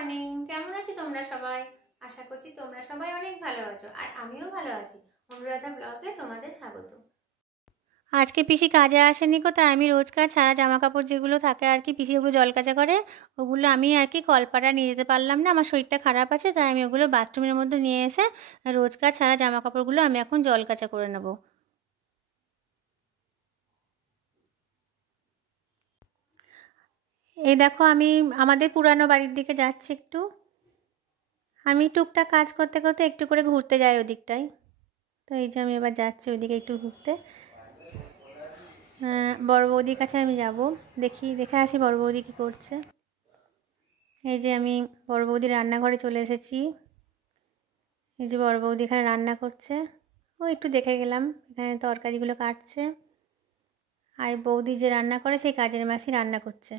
Morning, কেমন আছো তোমরা সবাই? আশা করছি তোমরা সবাই অনেক ভালো আছো আর আমিও ভালো আছি। অনুরাধা ব্লগে তোমাদের স্বাগত। আজকে পিসি কাজে আসেনি কো, তাই আমি রোজকার ছাড়া জামা কাপড় যেগুলো থাকে আর কি, পিসি ওগুলো জল কাচা করে, ওগুলো আমি আর কি কলপাড়া নিয়ে যেতে পারলাম না, আমার শরীরটা খারাপ আছে, তাই আমি ওগুলো বাথরুমের মধ্যে নিয়ে এসে রোজকার ছাড়া জামা কাপড়গুলো আমি এখন জল কাচা করে নেব। এই দেখো, আমি আমাদের পুরানো বাড়ির দিকে যাচ্ছি একটু। আমি টুকটাক কাজ করতে করতে একটু করে ঘুরতে যাই ওদিকটায়। তো এই যে আমি এবার যাচ্ছি ওইদিকে একটু ঘুরতে। বড় বৌদির কাছে আমি যাব, দেখে আসি বড় বৌদি কী করছে। এই যে আমি বড় বৌদির রান্নাঘরে চলে এসেছি। এই যে বড় বৌদি এখানে রান্না করছে, ও একটু দেখে গেলাম, এখানে তরকারিগুলো কাটছে। আর বৌদি যে রান্না করে সেই কাজের মাসি রান্না করছে।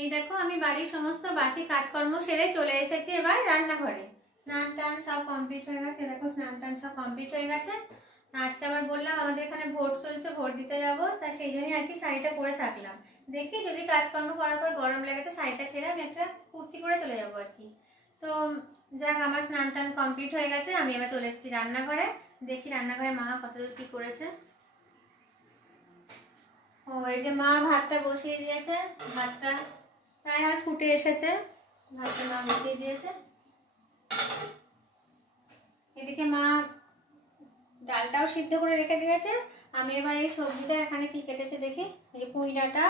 এই দেখো, আমি বাড়ির সমস্ত বাসি কাজকর্ম সেরে চলে এসেছি এবার রান্নাঘরে। স্নান টান সব কমপ্লিট হয়ে গেছে, দেখো স্নান টান সব কমপ্লিট হয়ে গেছে। আজকে আবার বললাম আমাদের এখানে ভোট চলছে, ভোট দিতে যাব, তাই সেই জন্যই আর কি শাড়িটা পরে থাকলাম। দেখি যদি কাজকর্ম করার পর গরম লাগে তো শাড়িটা ছেড়ে আমি একটা কুর্তি পরে চলে যাবো আর কি। তো যাক, আমার স্নান টান কমপ্লিট হয়ে গেছে, আমি এবার চলে এসেছি রান্নাঘরে। দেখি রান্নাঘরে মা কতদূর কি করেছে। ও, এই যে মা ভাতটা বসিয়ে দিয়েছে, ভাতটা প্রায় আর ফুটে এসেছে, ভাতটা মা বসিয়ে দিয়েছে। এদিকে মা ডালটাও সিদ্ধ করে রেখে দিয়েছে। আমি এবার এই সবজিটা এখানে কি কেটেছে দেখি। এই যে পুঁই ডাঁটা,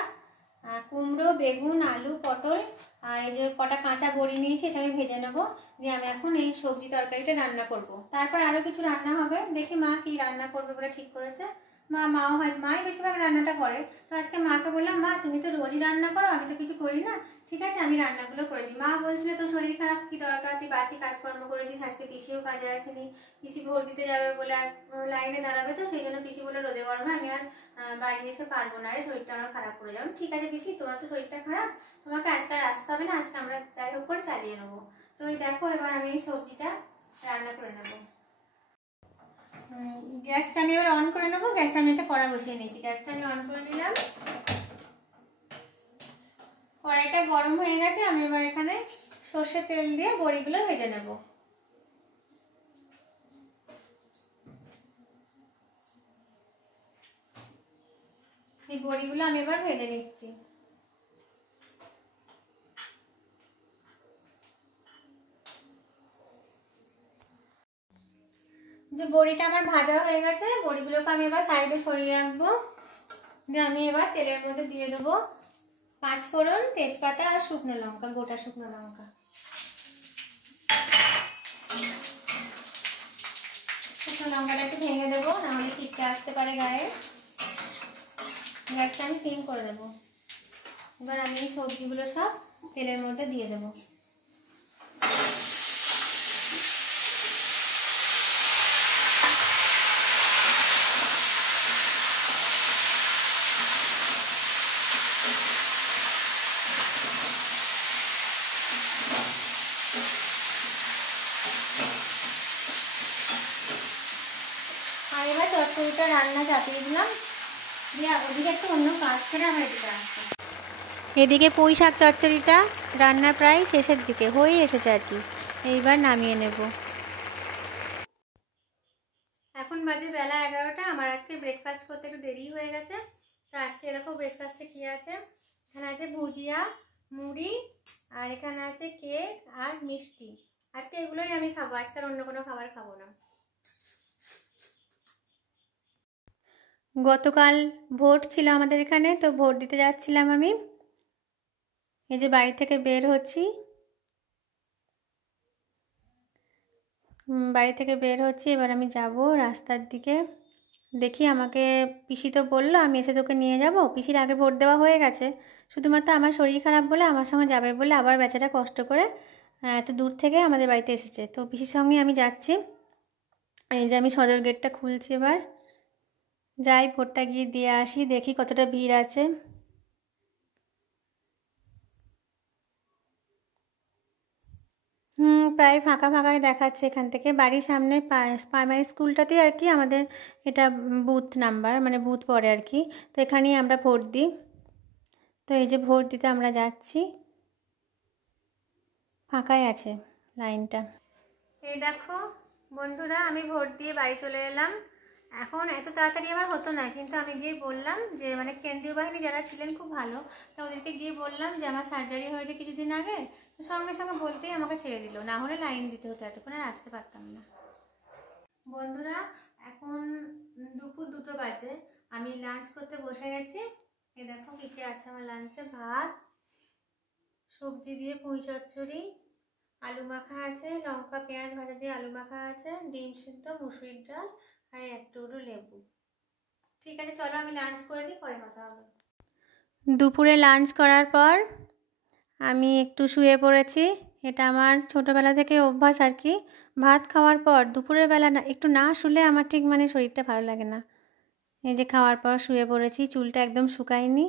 কুমড়ো, বেগুন, আলু, পটল, আর এই যে কটা কাঁচা বড়ি নিয়েছি, এটা আমি ভেজে নেবো। দিয়ে আমি এখন এই সবজি তরকারিটা রান্না করব। তারপর আরও কিছু রান্না হবে, দেখি মা কি রান্না করবে বলে ঠিক করেছে। মাই বেশিরভাগ রান্নাটা করে। তো আজকে মাকে বললাম, মা তুমি তো রোজই রান্না করো, আমি তো কিছু করি না, ঠিক আছে আমি রান্নাগুলো করে দিই। মা বলছিল তো শরীর খারাপ, কি দরকার, তুই বাসি কাজকর্ম করেছিস, আজকে পিসিও কাজে আসেনি, পিসি ভোট দিতে যাবে বলে আর লাইনে দাঁড়াবে, তো সেই জন্য পিসি বলে রোদে গরমে আমি আর বাড়ি এসে পারবো না রে, শরীরটা আমার খারাপ করে যাবে। ঠিক আছে পিসি, তোমার তো শরীরটা খারাপ, তোমাকে আজকে আর আসতে হবে না, আজকে আমরা যাই হোক করে চালিয়ে নেবো। তো এই দেখো, এবার আমি এই সবজিটা রান্না করে নেবো। গ্যাসটা আমি এবার অন করে নেবো। গ্যাসে আমি একটা কড়া বসিয়ে নিয়েছি, গ্যাসটা আমি অন করে দিলাম। কড়াইটা গরম হয়ে গেছে, আমি এবার এখানে সর্ষের তেল দিয়ে বড়িগুলো ভেজে নেব। এই বড়িগুলো আমি এবার ভেজে নিচ্ছি। যে বড়িটা আমার ভাজা হয়ে গেছে, বড়িগুলোকে আমি এবার সাইডে সরিয়ে রাখবো। দিয়ে আমি এবার তেলের মধ্যে দিয়ে দেবো 5 ফোড়ন, তেজপাতা আর শুকনো লঙ্কা, গোটা শুকনো লঙ্কা। শুকনো লঙ্কাটা একটু ভেঙে দেবো, নাহলে ছিটকে আসতে পারে গায়ে। গ্যাসটা আমি সিম করে দেবো। এবার আমি এই সবজিগুলো সব তেলের মধ্যে দিয়ে দেবো। আর এবার তরকারিটা রান্না চাপিয়ে দিলাম, দিয়ে ওদিকে একটু অন্য কাজ ছেড়ে আমার এদিকে আসছে। এদিকে পুঁই শাক চচ্চড়িটা রান্নার প্রায় শেষের দিকে হয়ে এসেছে আর কি, এইবার নামিয়ে নেব। এখন বাজে বেলা 11টা। আমার আজকে ব্রেকফাস্ট করতে একটু দেরি হয়ে গেছে। তো আজকে এরকম ব্রেকফাস্টে কী আছে, এখানে আছে ভুজিয়া, মুড়ি, আর এখানে আছে কেক আর মিষ্টি। আজকে এগুলোই আমি খাবো, আজকে অন্য কোনো খাবার খাবো না। গতকাল ভোট ছিল আমাদের এখানে, তো ভোট দিতে যাচ্ছিলাম আমি। এই যে বাড়ি থেকে বের হচ্ছি, এবার আমি যাব রাস্তার দিকে। দেখি, আমাকে পিসি তো বললো আমি এসে তোকে নিয়ে যাব। পিসির আগে ভোট দেওয়া হয়ে গেছে, শুধুমাত্র আমার শরীর খারাপ বলে আমার সঙ্গে যাবে বলে আবার বেচারা কষ্ট করে এত দূর থেকে আমাদের বাড়িতে এসেছে। তো পিসির সঙ্গে আমি যাচ্ছি। এই যে আমি সদর গেটটা খুলছি, এবার যাই ভোটটা গিয়ে দিয়ে আসি, দেখি কতটা ভিড় আছে। প্রায় ফাঁকা ফাঁকাই দেখাচ্ছে এখান থেকে। বাড়ির সামনে প্রাইমারি স্কুলটাতেই আর কি আমাদের এটা বুথ নাম্বার, মানে বুথ পড়ে আর কি। তো এখানেই আমরা ভোট দিই। তো এই যে ভোট দিতে আমরা যাচ্ছি, ফাঁকাই আছে লাইনটা। এই দেখো বন্ধুরা, আমি ভোট দিয়ে বাড়ি চলে এলাম। এখন এত তাড়াতাড়ি আমার হতো না, কিন্তু আমি গিয়ে বললাম যে মানে কেন্দ্রীয় বাহিনী যারা ছিলেন খুব ভালো, তো ওদেরকে গিয়ে বললাম যে আমার সার্জারি হয়েছে কিছুদিন আগে, তো সঙ্গে সঙ্গে বলতেই আমাকে ছেড়ে দিল, না হলে লাইন দিতে হতো, এতক্ষণ আর আসতে পারতাম না। বন্ধুরা এখন দুপুর 2টো বাজে, আমি লাঞ্চ করতে বসে গেছি। এ দেখো কী কী আছে আমার লাঞ্চে, ভাত, সবজি দিয়ে পুঁই চচ্চড়ি, আলু মাখা আছে, লঙ্কা পেঁয়াজ ভাজা দিয়ে আলু মাখা আছে, ডিম সিদ্ধ, মুসুরির ডাল আর একটু লেবু। ঠিক আছে, চলো আমি লাঞ্চ করে নিই, পরে কথা হবে। দুপুরে লাঞ্চ করার পর আমি একটু শুয়ে পড়েছি। এটা আমার ছোটোবেলা থেকে অভ্যাস আর কি। ভাত খাওয়ার পর দুপুরের বেলা না একটু না শুলে আমার ঠিক মানে শরীরটা ভালো লাগে না। এই যে খাওয়ার পর শুয়ে পড়েছি, চুলটা একদম শুকায়নি,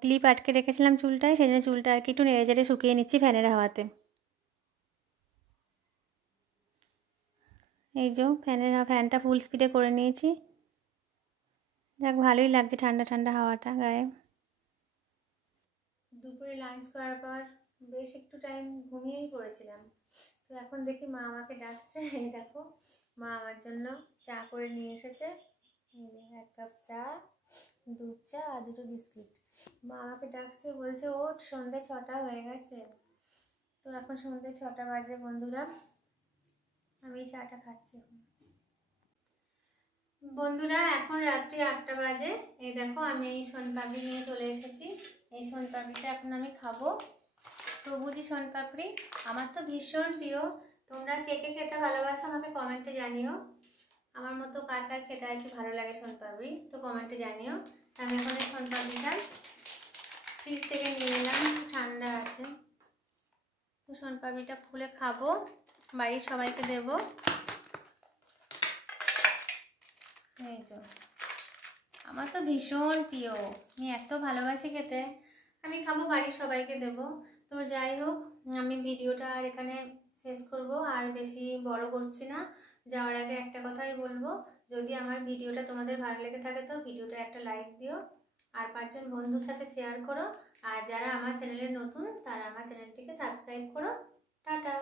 ক্লিপ আটকে রেখেছিলাম চুলটায়, সেই জন্য চুলটা আর কি একটু নেড়ে চেড়ে শুকিয়ে নিচ্ছি ফ্যানের হাওয়াতে। এই যে ফ্যানটা ফুল স্পিডে করে নিয়েছি। যাক, ভালোই লাগছে ঠান্ডা ঠান্ডা হাওয়াটা গায়ে। দুপুরে লাঞ্চ করার পর বেশ একটু টাইম ঘুমিয়েই পড়েছিলাম। তো এখন দেখি মা আমাকে ডাকছে। এই দেখো মা আমার জন্য চা করে নিয়ে এসেছে, 1 কাপ চা, দুধ চা আর 2টো বিস্কিট। মা আমাকে ডাকছে, বলছে ওঠ, সন্ধ্যে 6টা হয়ে গেছে। তো এখন সন্ধ্যে 6টা বাজে বন্ধুরা, আমি চাটা খাচ্ছি এখন। বন্ধুরা এখন রাত্রি 8টা বাজে। এই দেখো আমি এই সোনপাপড়ি নিয়ে চলে এসেছি। এই সোনপাপড়িটা এখন আমি খাবো, প্রভুজি সোনপাপড়ি। আমার তো ভীষণ প্রিয়। তোমরা কে কে খেতে ভালোবাসো আমাকে কমেন্টে জানিও। আমার মতো কার কার খেতে আর কি ভালো লাগে সোনপাপড়ি, তো কমেন্টে জানিও। আমি এখন এই সোনপাপড়িটা ফ্রিজ থেকে নিয়ে এলাম, ঠান্ডা আছে। তো সোনপাপড়িটা খুলে খাবো, বাড়ির সবাইকে দেবো। এই তো আমার তো ভীষণ প্রিয়, আমি এত ভালোবাসি খেতে, আমি খাবো, বাড়ির সবাইকে দেব। তো যাই হোক, আমি ভিডিওটা আর এখানে শেষ করব, আর বেশি বড় করছি না। যাওয়ার আগে একটা কথাই বলবো, যদি আমার ভিডিওটা তোমাদের ভালো লেগে থাকে তো ভিডিওটা একটা লাইক দিও, আর 5 জন বন্ধুর সাথে শেয়ার করো, আর যারা আমার চ্যানেলে নতুন তারা আমার চ্যানেলটিকে সাবস্ক্রাইব করো। টাটা।